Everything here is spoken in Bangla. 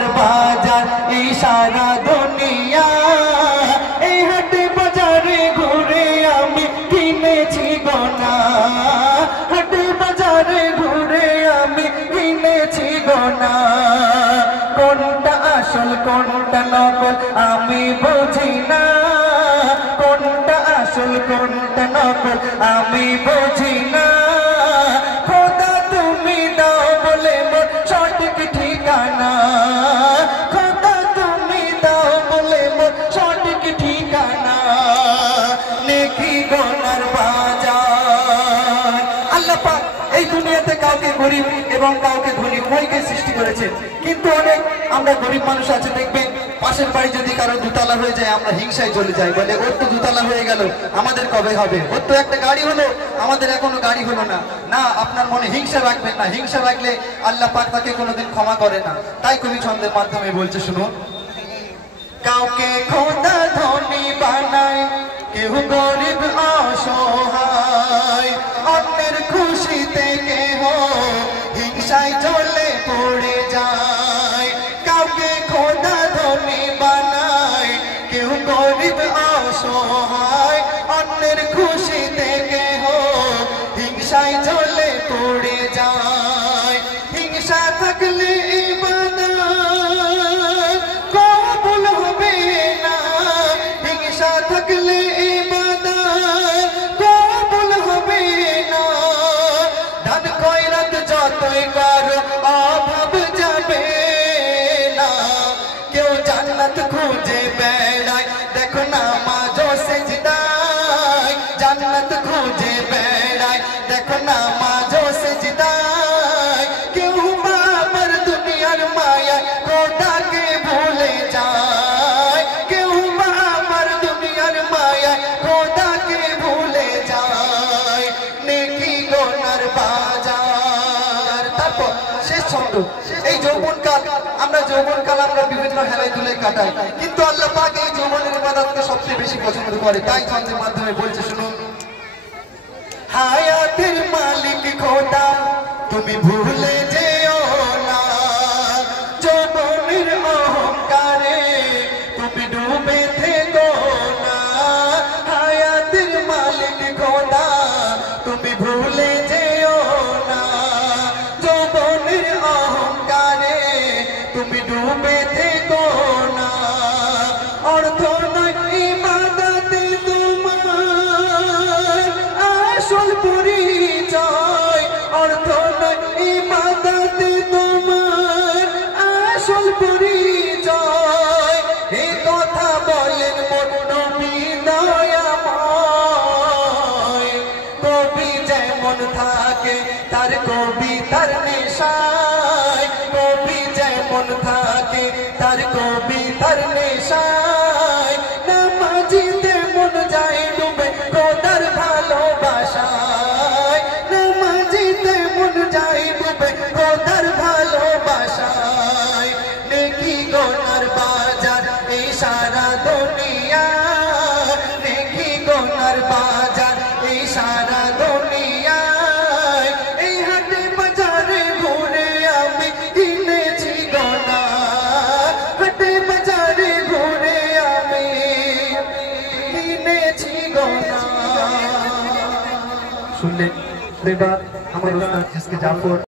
গোনার বাজার এই সারা দুনিয়া, এই হাটে বাজারে ঘুরে আমি কিনেছি গোনা, হাটে বাজারে ঘুরে আমি কিনেছি গোনা। কোনটা আসল কোনটা নকল আমি বুঝি না, কোনটা আসল কোনটা নকল আমি বুঝি না। খোদা তুমি দাও বলে মোর সঠিক ঠিকানা, খোদা তুমি দাও বলে মোর সঠিক ঠিকানা। নেকি গোনার বাজার। আল্লাহ পাক এই দুনিয়াতে কাউকে গরিব এবং কাউকে ধনী উভয়কে সৃষ্টি করেছেন, কিন্তু অনেক আমরা গরিব মানুষ আছে দেখবেন পাশের বাড়ি যদি কারো দুতলা হয়ে যায় আমরা হিংসায় চলে যাই, বলে ওর তো দুতলা হয়ে গেল আমাদের কবে হবে, ওর তো একটা গাড়ি হলো আমাদের এখনো গাড়ি হলো না। না, আপনার মনে হিংসা রাখবেন না, হিংসা রাখলে আল্লাহ পাক তাকে কোনোদিন ক্ষমা করে না। তাই কবি ছন্দের মাধ্যমে বলছে শুনুন, কাউকে খোদা ধনী বানায় কেউ গরিব অসহায়, অন্যের খুশিতে কেহ হিংসায় চলে পড়ে যায়। কাউকে খোদা ধনী বানায় কেউ গরিব অসহায়, অন্যের খুশিতে কেহ হিংসায় চলে পড়ে যায়। হিংসা থাকলে ইবাদত কবুল হবে না, হিংসা থাকলে ইবাদত কবুল হবে না। দান খয়রাত যতই করো অভাব যাবে না, কেউ জান্নাত খুঁজে বেড়ায় দেখো নামাজও সেজদায়, জান্নাত খুঁজে বেড়ায় দেখো নামাজও সেজদায়। কেউ বাবার দুনিয়ার মায়ায় খোদাকে ভুলে যায়, কেউ বাবার দুনিয়ার মায়ায় খোদাকে ভুলে যায়। নেকি গোনার বাজার। তারপর শেষ ছন্দ, এই যৌবনকাল আমরা বিভিন্ন হেলায় দুলে কাটাই, কিন্তু আল্লাহ পাক এই যৌবনের ইবাদতকে সবচেয়ে বেশি পছন্দ করে। তাই ছন্দের মাধ্যমে বলছে শুনুন, হায়াতের মালিক খোদা তুমি ভুলে যেও না, যৌবনের অহংকারে তুমি ডুবে থেকো না। হায়াতের মালিক খোদা তুমি ভুলে যেও না, যৌবনের অহংকারে তুমি ডুবে থেকো না। অর্থ নয় ইবাদতে তোমার আসল পরিচয়, অর্থ নয় ইবাদতে তোমার আসল পরিচয়। এই কথা বলেন মোর নবী দয়াময়, কবি যেমন থাকে তার কবিতার নেশায়, কবি যেমন থাকে তার কবিতার নেশায়। নামাজিতে মন যায় ডুবে খোদার ভালোবাসায়, নামাজিতে মন যায় ডুবে খোদার ভালোবাসায়। নেকি গোনার বাজার এই সারা দুনিয়া, নেকি গোনার বাজার এই সারা দুনিয়ায়। এই হাটে বাজারে ঘুরে আমি কিনেছি গোনা, হাটে বাজারে ঘুরে আমি কিনেছি গোনা। শুনলেন এবার আমার উস্তাদ এসকে জাফর।